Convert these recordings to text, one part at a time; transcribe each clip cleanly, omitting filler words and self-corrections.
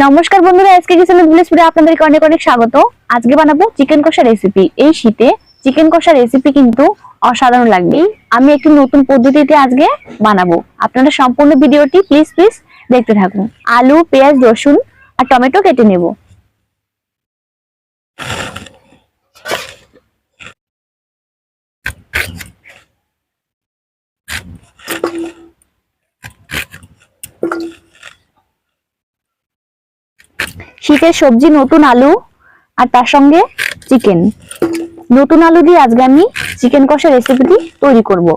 নমস্কার বন্ধুরা, আজকে কিচেন ভিলেজে আপনাদেরকে অনেক অনেক স্বাগত। আজকে বানাবো চিকেন কষা রেসিপি। এই শীতে চিকেন কষা রেসিপি কিন্তু অসাধারণ লাগবে। আমি একটি নতুন পদ্ধতিতে আজকে বানাবো। আপনারা সম্পূর্ণ ভিডিওটি প্লিজ দেখতে থাকুন। আলু, পেঁয়াজ, রসুন আর টমেটো কেটে নেব। শীতের সবজি নতুন আলু আর তার সঙ্গে চিকেন। নতুন আলু দিয়ে আজকে আমি চিকেন কষা রেসিপিটি তৈরি করব।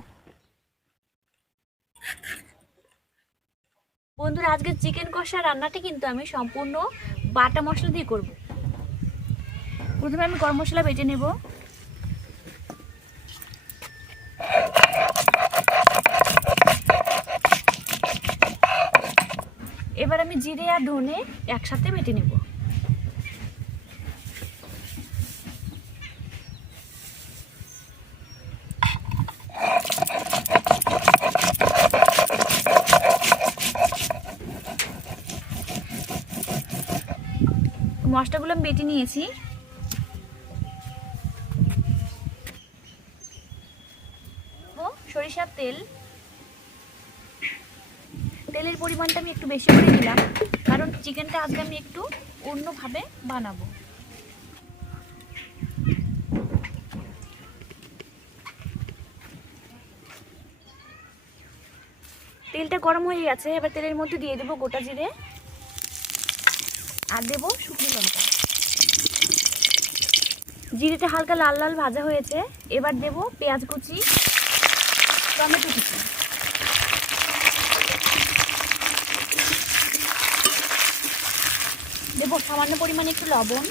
বন্ধুরা, আজকে চিকেন কষা রান্নাটি কিন্তু আমি সম্পূর্ণ বাটা মশলা দিয়ে করব। প্রথমে আমি গরম মশলা বেটে নেব। এবার আমি জিরে আর ধনে একসাথে বেটে নেব। মশলাগুলো আমি বেটে নিয়েছি। সরিষার তেল, তেলের পরিমাণটা আমি একটু বেশি করে দিলাম, কারণ চিকেনটা আজকে আমি একটু অন্যভাবে বানাবো। তেলটা গরম হয়ে গেছে। এবার তেলের মধ্যে দিয়ে দেবো গোটা জিরে আর দেবো শুকনো লঙ্কা। জিরেটা হালকা লাল লাল ভাজা হয়েছে। এবার দেবো পেঁয়াজ কুচি, টমেটো কুচি। দেবো সামান্য পরিমাণে একটু লবণ।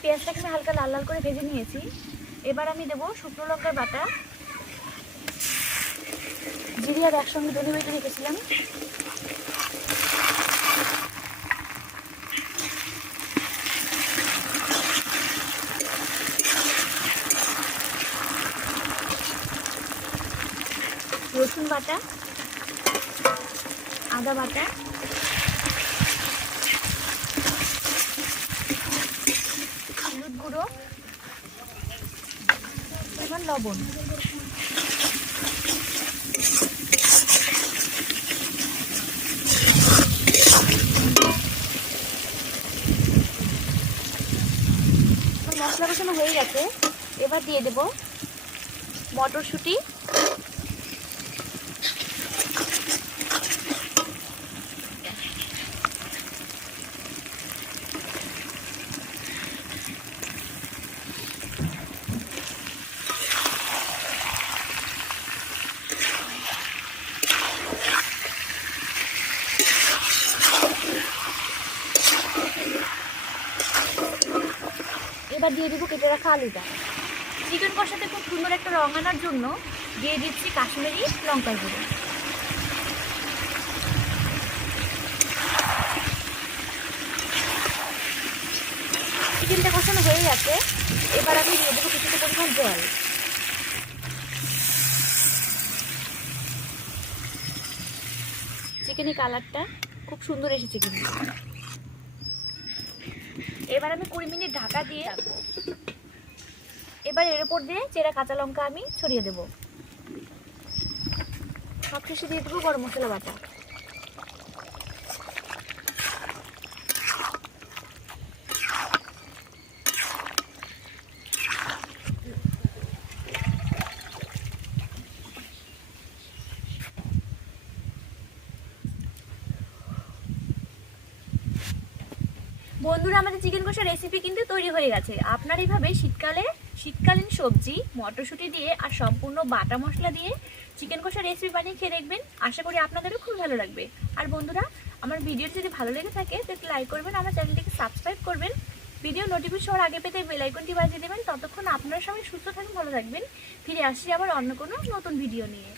পেঁয়াজটাকে আমি হালকা লাল লাল করে ভেজে নিয়েছি। এবার আমি দেবো শুকনো লঙ্কার বাটা, জিরে আর একসঙ্গে ধনে বেটে রেখেছিলাম। রসুন বাটা, আদা বাটা, হলুদ গুঁড়ো, এবার লবণ। মশলা কষানো হয়ে গেছে। এবার দিয়ে দেব মটরশুঁটি, এবার দিয়ে দেবো কেটে রাখা আলুটা। চিকেন কষাতে খুব সুন্দর একটা রং আনার জন্য দিয়ে দিচ্ছি কাশ্মীরি লঙ্কার গুঁড়ো। চিকেনটা কষানো হয়ে গেছে। এবার আমি দিয়ে দেবো কিছুটা পরিমাণ জল। চিকেনের কালারটা খুব সুন্দর এসেছে কিন্তু। এবার আমি 20 মিনিট ঢাকা দিয়ে রাখবো। এবার এর উপর দিয়ে চেরা কাঁচা লঙ্কা আমি ছড়িয়ে দেবো। সব শেষে দিয়ে দেবো গরম মশলা বাটা। বন্ধুরা, আমাদের চিকেন কষা রেসিপি কিন্তু তৈরি হয়ে গেছে। আপনার এইভাবে শীতকালীন সবজি মটরশুঁটি দিয়ে আর সম্পূর্ণ বাটা মশলা দিয়ে চিকেন কষা রেসিপি বানিয়ে খেয়ে দেখবেন। আশা করি আপনাদেরও খুব ভালো লাগবে। আর বন্ধুরা, আমার ভিডিওটি যদি ভালো লেগে থাকে তাহলে লাইক করবেন, আমার চ্যানেলটিকে সাবস্ক্রাইব করবেন, ভিডিও নোটিফিকেশন আগে পেতে বেল আইকনটি বাজিয়ে দেবেন। ততক্ষণ আপনারা সবাই সুস্থ থাকুন, ভালো থাকবেন। ফিরে আসছি আবার অন্য কোনো নতুন ভিডিও নিয়ে।